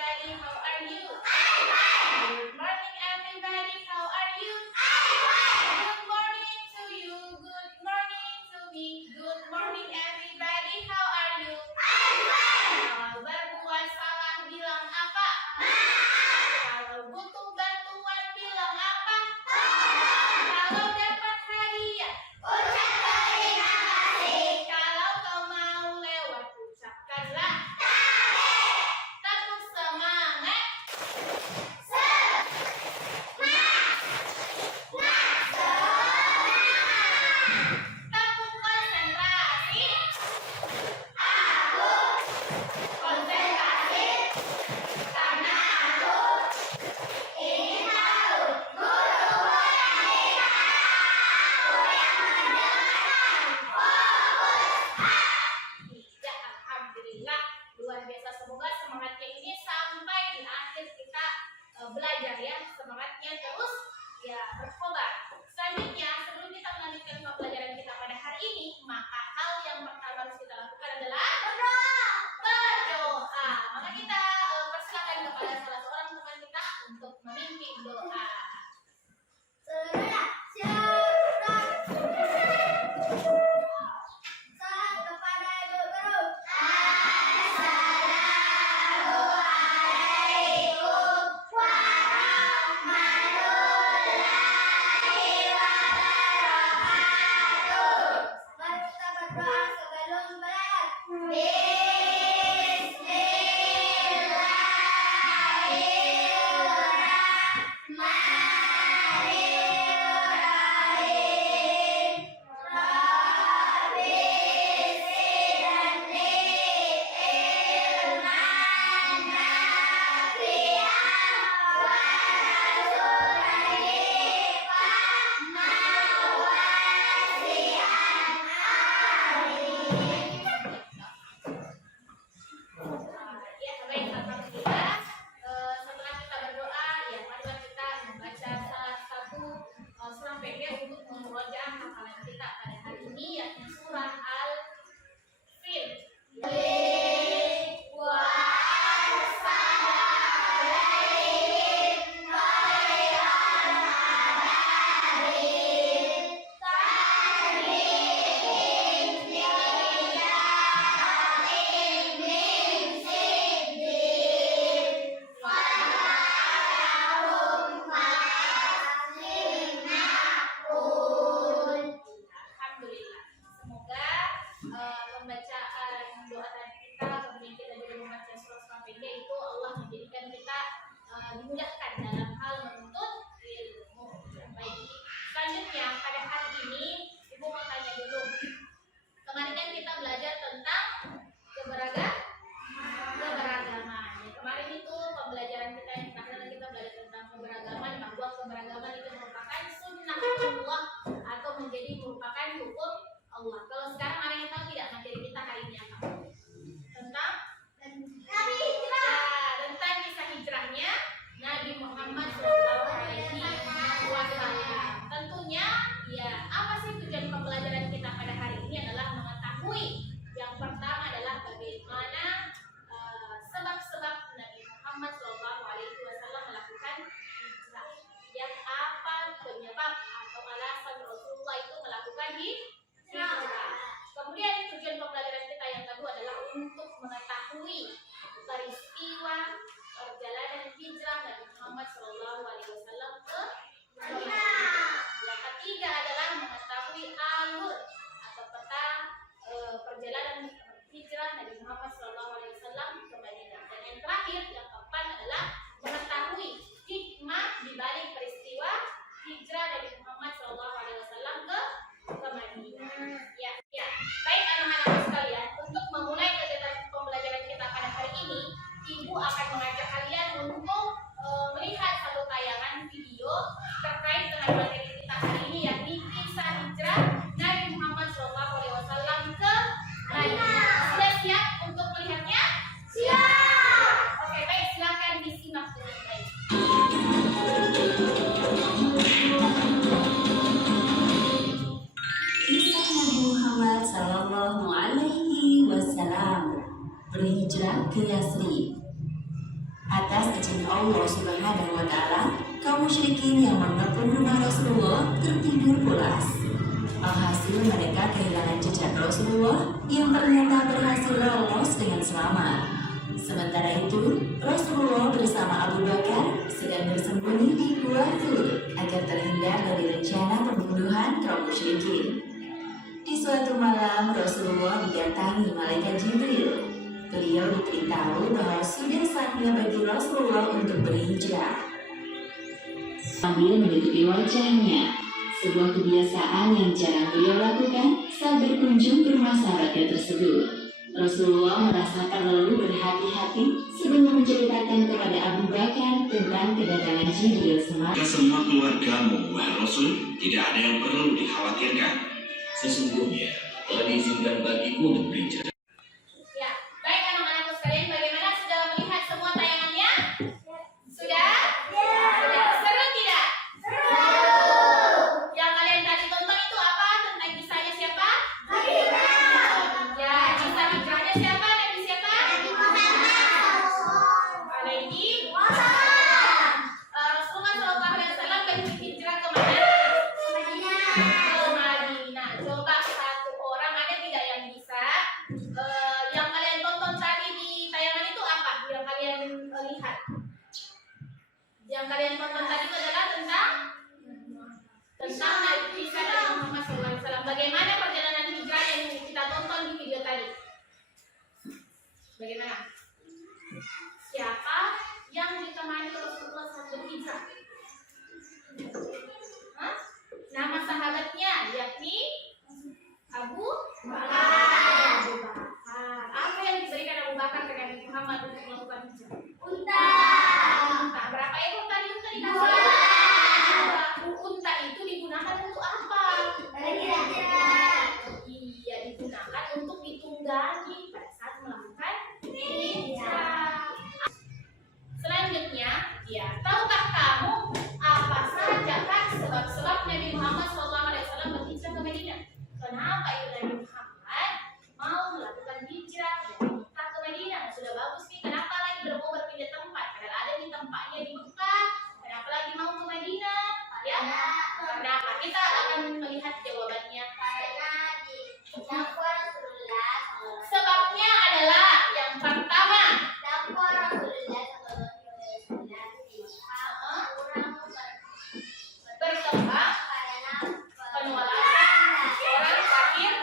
everybody, how are you? Good morning everybody, how are you? Good morning to you, good morning to me. Good morning everybody, how are you? Kalau berbuat salah bilang apa? Kalau butuh bantuan bilang apa? Kalau dapat hadiah ucap terima kasih. Kalau kau mau lewat ucapkanlah tepuk semangat. Tepuk konsentrasi. Konsentrasi karena aku ingin tahu guru yang aku yang mendengarkan. Ya, alhamdulillah luar biasa. Semoga semangatnya ini sampai di akhir kita belajar ya, semangatnya terus ya berkobar. Selanjutnya sebelum kita melanjutkan pembelajaran kita pada hari ini, maka hal yang pertama harus kita lakukan adalah berdoa. Maka kita persilakan kepada salah seorang teman kita untuk memimpin doa. Salam kepada Ibu Guru. Mari kita berdoa sebelum belajar. Ya, baik, alhamdulillah. Setelah kita berdoa, ya marilah kita membaca salah satu surah pendek untuk memurojaah hafalan kita pada hari ini, yakni surah Al-Fil. Alhamdulillah. Semoga pembacaan doa tadi kita, kemudian kita juga membaca surah-surah pendek itu Allah menjadikan kita dimudahkan dalam hal menuntut ilmu. Baik. Selanjutnya pada hari ini Ibu mau tanya dulu. Kemarin kan kita belajar tentang keberagaman. Ya, kemarin itu pembelajaran kita yang terakhir kita belajar tentang keberagaman, bahwa keberagaman itu merupakan sunnah Allah atau menjadi merupakan hukum Allah. Kalau sekarang ada yang tahu tidak materi kita hari ini apa? Tentang Nabi hijrah. ya, tentang kisah hijrahnya Nabi Muhammad SAW. Tentunya ya, apa sih tujuan pembelajaran kita pada hari ini adalah mengetahui yang pertama adalah bagaimana sebab-sebab Nabi Muhammad SAW melakukan hijrah. Yang apa penyebab atau alasan Rasulullah itu melakukan hijrah. Kemudian tujuan pembelajaran kita yang kedua adalah untuk mengetahui peristiwa perjalanan hijrah Nabi Muhammad SAW ke Madinah. Yang ketiga adalah mengetahui alur atau peta perjalanan hijrah Nabi Muhammad SAW Allah Subhanahu wa Ta'ala, kaum musyrikin yang mengepung rumah Rasulullah tertidur pulas. Alhasil mereka kehilangan jejak Rasulullah yang ternyata berhasil lolos dengan selamat. Sementara itu, Rasulullah bersama Abu Bakar sedang bersembunyi di Gua Thur agar terhindar dari rencana pembunuhan kaum musyrikin. Di suatu malam, Rasulullah didatangi malaikat Jibril. Beliau diberitahu bahwa sudah saatnya bagi Rasulullah untuk berhijrah. Sambil menutupi wajahnya, sebuah kebiasaan yang jarang beliau lakukan saat berkunjung ke rumah sahabatnya tersebut. Rasulullah merasa perlu berhati-hati sebelum menceritakan kepada Abu Bakar tentang kedatangan Jibril semalam. Ke semua keluargamu, wahai Rasul, tidak ada yang perlu dikhawatirkan. Sesungguhnya telah diizinkan bagiku untuk berhijrah. Ya, baik anak-anakku sekalian, bagaimana sudah melihat semua tayangannya? Sudah? Sudah. Seru tidak? Yang kalian tadi tonton itu apa? Tentang kisahnya siapa? Ya, kisah hijrahnya siapa? Nabi siapa? Alaihi Rasulullah SAW berhijrah ke mana? Ke Madinah. Coba satu orang ada tidak yang bisa? Yang kalian tonton tadi di tayangan itu apa? Yang kalian lihat? Yang kalian tonton tadi itu adalah tentang kisah Nabi Muhammad SAW. Bagaimana perjalanan hijrah yang kita tonton di video tadi? Bagaimana? Siapa yang ditemani Rasulullah saat berhijrah? Hah? Nama sahabatnya yakni Abu Bakar. Apa yang diberikan Abu Bakar ke Nabi Muhammad untuk melakukan hijrah? Unta. Berapa ekor tadi unta dikasih? Unta itu digunakan untuk apa? Iya, digunakan untuk ditunggangi pada saat melakukan hijrah. Selanjutnya, ya, tahukah kamu apa saja kan sebab-sebab Nabi Muhammad SAW berhijrah ke Madinah? Kenapa itu Nabi Muhammad mau melakukan hijrah dari Mekah ke Madinah? Sudah bagus nih, kenapa lagi mau berpindah tempat? Padahal ada di tempatnya di Mekah. Kenapa lagi mau ke Madinah? Ya, karena apa? Kita akan melihat jawabannya. Sebabnya adalah yang pertama, berkembang penolakan orang kafir.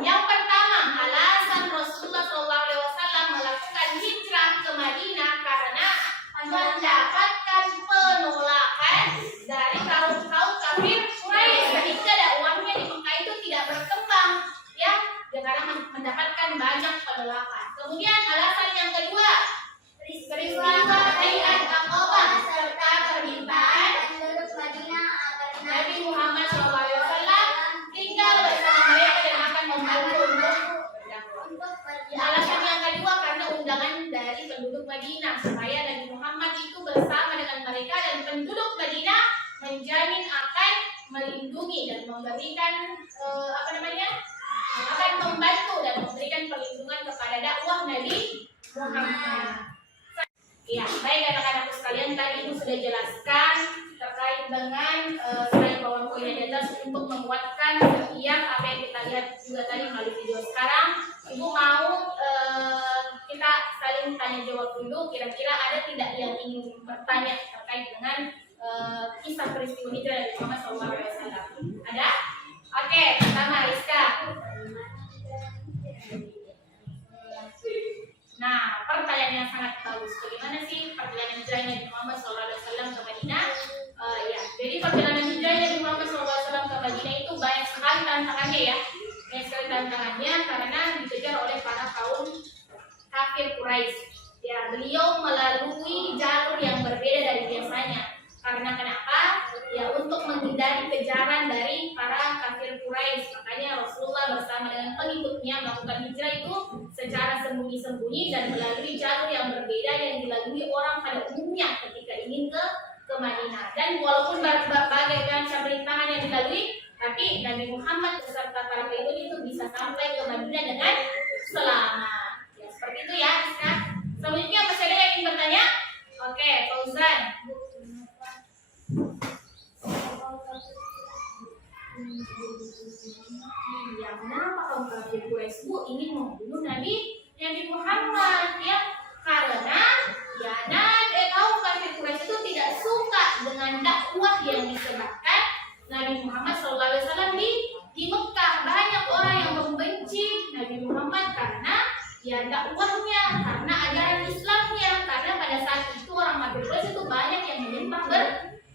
Yang pertama, alasan Rasulullah SAW melakukan hijrah ke Madinah karena mendapatkan penolakan dari kaum kafir Quraisy ketika dakwahnya di Mekah itu tidak berkembang, ya, karena mendapatkan banyak penolakan. Kemudian alasan yang kedua, peristiwa Bai'at Aqabah serta permintaan Nabi Muhammad SAW tinggal bersama mereka dan akan membantu untuk berdakwah. Alasan yang kedua karena undangan dari penduduk Madinah supaya Nabi Muhammad itu bersama dengan mereka dan penduduk Madinah menjamin akan melindungi dan memberikan akan membantu dan memberikan perlindungan kepada dakwah Nabi Muhammad. Ya, baik anak-anakku sekalian, tadi Ibu sudah jelaskan terkait dengan selain poin di atas untuk menguatkan setiap apa yang kita lihat juga tadi melalui video sekarang. Ibu mau kita saling tanya jawab dulu, kira-kira ada tidak yang ingin bertanya terkait dengan kisah peristiwa hijrah Nabi Muhammad SAW? Ada? Oke, pertama Rizka. Nah, pertanyaan yang sangat bagus. Bagaimana sih perjalanan hijrah Nabi Muhammad SAW ke Madinah? Ya, jadi perjalanan hijrah Nabi Muhammad SAW ke Madinah itu banyak sekali tantangannya, ya. Banyak sekali tantangannya karena dikejar oleh para kaum kafir Quraisy. Ya, beliau melalui jalur yang berbeda dari biasanya. Karena kenapa? Ya, untuk menghindari kejaran dari para kafir Quraisy. Makanya Rasulullah bersama dengan pengikutnya melakukan hijrah itu secara sembunyi-sembunyi dan melalui jalur yang berbeda yang dilalui orang pada umumnya ketika ingin ke Madinah. Dan walaupun berbagai macam rintangan yang dilalui, tapi Nabi Muhammad beserta para pengikut itu bisa sampai ke Madinah dengan selamat. Ya, seperti itu ya, Rizka. Selanjutnya masih ada yang ingin bertanya? ingin membunuh Nabi Muhammad ya, karena ya kaum kafir Quraisy itu tidak suka dengan dakwah yang disebarkan Nabi Muhammad SAW di Mekah. Banyak orang yang membenci Nabi Muhammad karena ya dakwahnya, karena ajaran Islamnya, karena pada saat itu orang kafir Quraisy itu banyak yang menyembah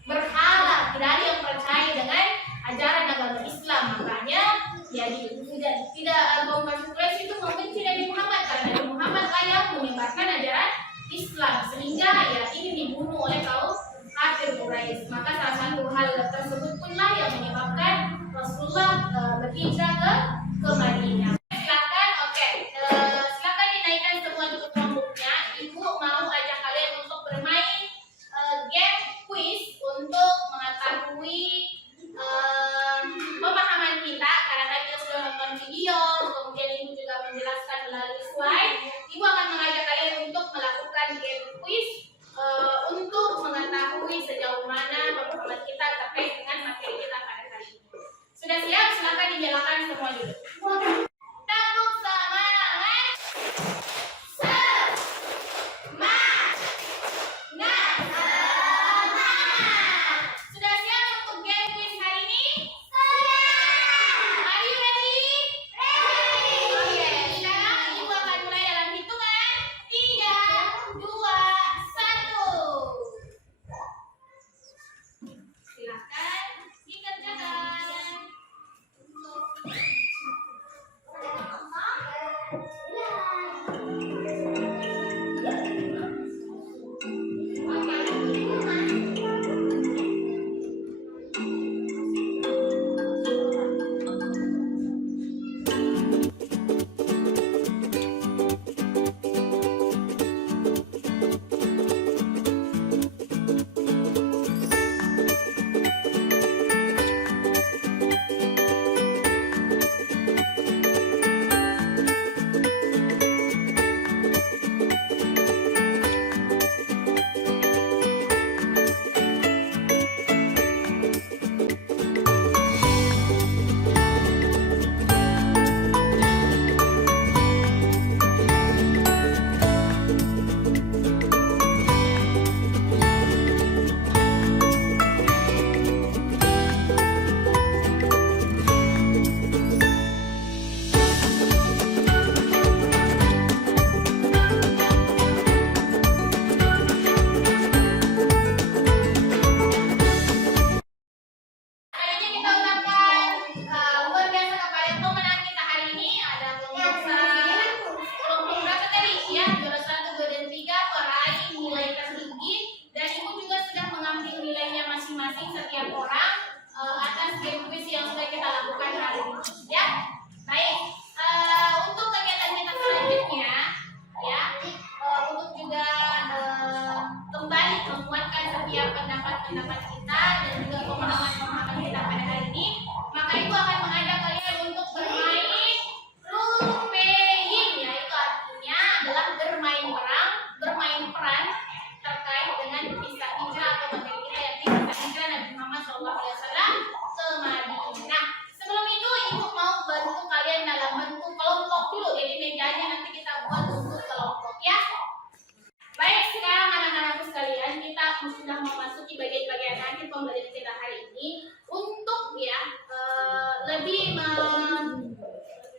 berhala, tidak ada yang percaya dengan ajaran agama Islam. Makanya ya tidak kaum kafir Quraisy itu membenci Nabi Muhammad karena Nabi Muhammad lah yang menyebarkan ajaran Islam, sehingga ya ini dibunuh oleh kaum kafir Quraisy. Maka salah satu hal tersebut pun lah yang menyebabkan Rasulullah berhijrah ke Madinah. Silakan, oke, silakan dinaikkan semua duduk rambutnya. Ibu mau ajak kalian untuk bermain game quiz untuk mengetahui pemahaman kita, karena kita sudah nonton video, kemudian ibu juga menjelaskan melalui slide. Ibu akan mengajak kalian untuk melakukan game quiz untuk mengetahui sejauh mana pemahaman kita terkait dengan materi kita pada kali ini. Sudah siap? Silakan dinyalakan semua dulu. Tepuk semangat. Sudah siap untuk game quiz hari ini? Are you ready? Oke, sekarang ibu akan mulai dalam hitungan 3, 2, 1. Silakan dikerjakan. Selanjutnya kita ucapkan luar biasa kepada pemenang kita hari ini. Ada kelompok berapa tadi? Ya, juara 1, 2, dan 3 peraih nilai tertinggi, dan ibu juga sudah mengambil nilainya masing-masing setiap orang atas game quiz yang sudah kita lakukan hari ini. Ya, baik. Untuk kegiatan kita selanjutnya, ya, untuk juga kembali menguatkan setiap pendapat-pendapat kita dan juga pemahaman-pemahaman kita pada hari ini, maka ibu akan mengajak kalian untuk bermain role playing, yaitu artinya adalah bermain peran terkait dengan kisah hijrah atau materi kita, yakni kisah hijrah Nabi Muhammad SAW ke Madinah. Sebelum itu ibu mau bantu kalian dalam bentuk kelompok dulu, jadi mejanya nanti kita buat untuk kelompok ya. Baik, sekarang anak-anakku sekalian, kita sudah memasuki bagian-bagian akhir pembelajaran kita hari ini. Untuk ya lebih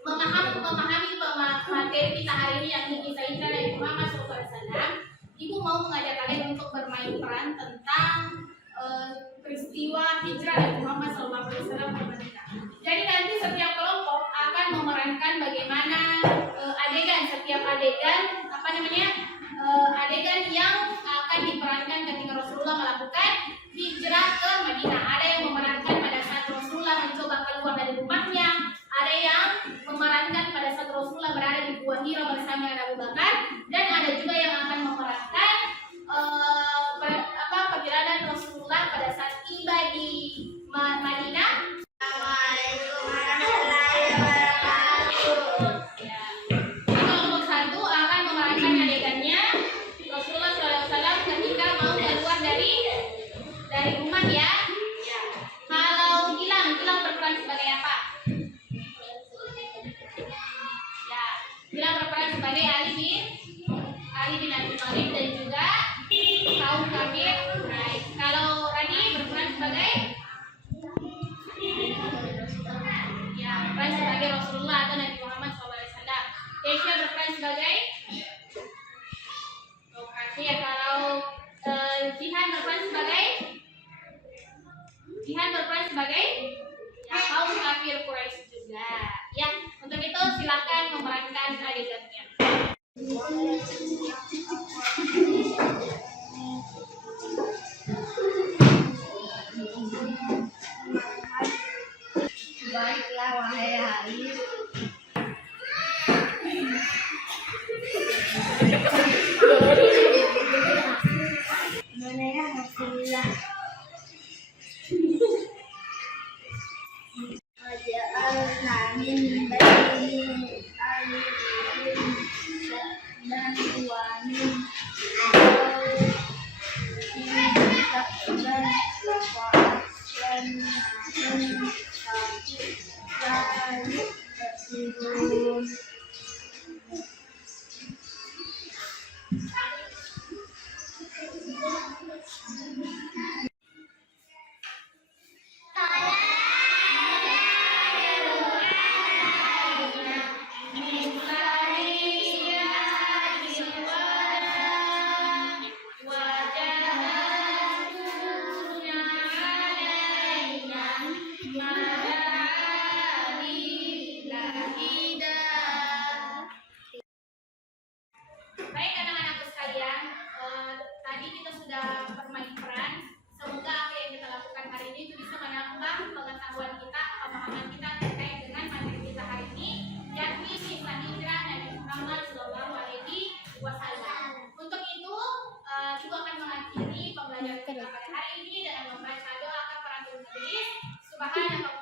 memahami materi kita hari ini, yakni kisah hijrah Nabi Muhammad SAW, ibu mau mengajak kalian untuk bermain peran tentang peristiwa hijrah Nabi Muhammad SAW ke Madinah. Jadi nanti setiap kelompok akan memerankan bagaimana setiap adegan adegan yang akan diperankan ketika Rasulullah melakukan hijrah ke Madinah. Ada yang memerankan pada saat Rasulullah mencoba keluar dari rumahnya, ada yang memerankan pada saat Rasulullah berada di Gua Hira bersama Abu Bakar, dan ada juga yang akan memerankan perjalanan Rasulullah pada saat tiba di Madinah. Assalamualaikum warahmatullahi wabarakatuh. Kelompok 1 akan memerankan adegannya Rasulullah SAW ketika mau keluar dari rumah ya. Kalau Gilang berperan sebagai apa? Ya. Baik anak-anakku sekalian, tadi kita sudah bermain peran. Semoga apa yang kita lakukan hari ini itu bisa menambah pengetahuan kita, pemahaman kita terkait dengan materi kita hari ini, yakni kisah hijrah Nabi Muhammad SAW. Untuk itu, ibu akan mengakhiri pembelajaran kita pada hari ini dengan membaca doa kafaratul majelis. Subhanallah.